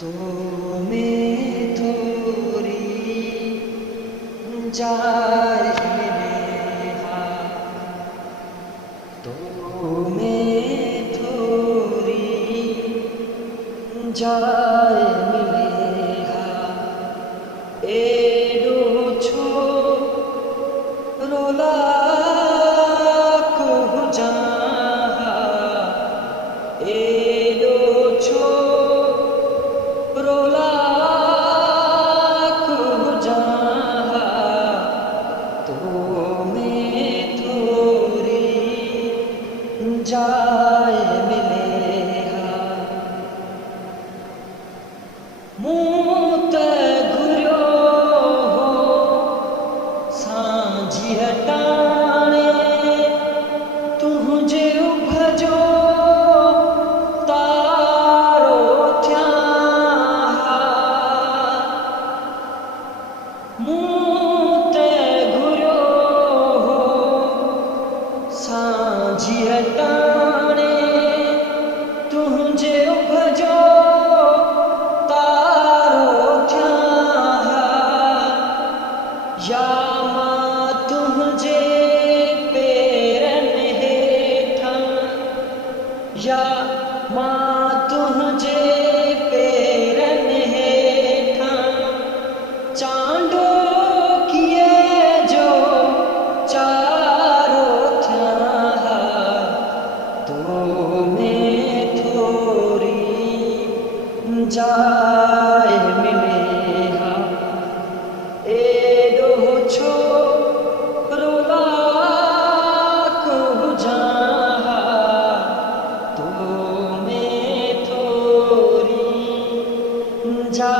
तो में थोड़ी जाए मिलेगा, तो में थोड़ी जाए मिलेगा। एडो छो रोला को जहाँ, एडो छो रोला को जहाँ, तो में थोड़ी जाए मिलेगा। मूत घुरियो हो सांझी हटाने, तुझे भजो तारो थिया। मूत घुरियो हो सांझी हटाने, तुझे भजो या मां तुझे पेरन हेठा, या मां तुझे पेरन हेठा चांडो किए जो चारो थिया। तो में थोड़ी जाए मिलेगा। एडो छो रोला को जहाँ, तो में थोड़ी जा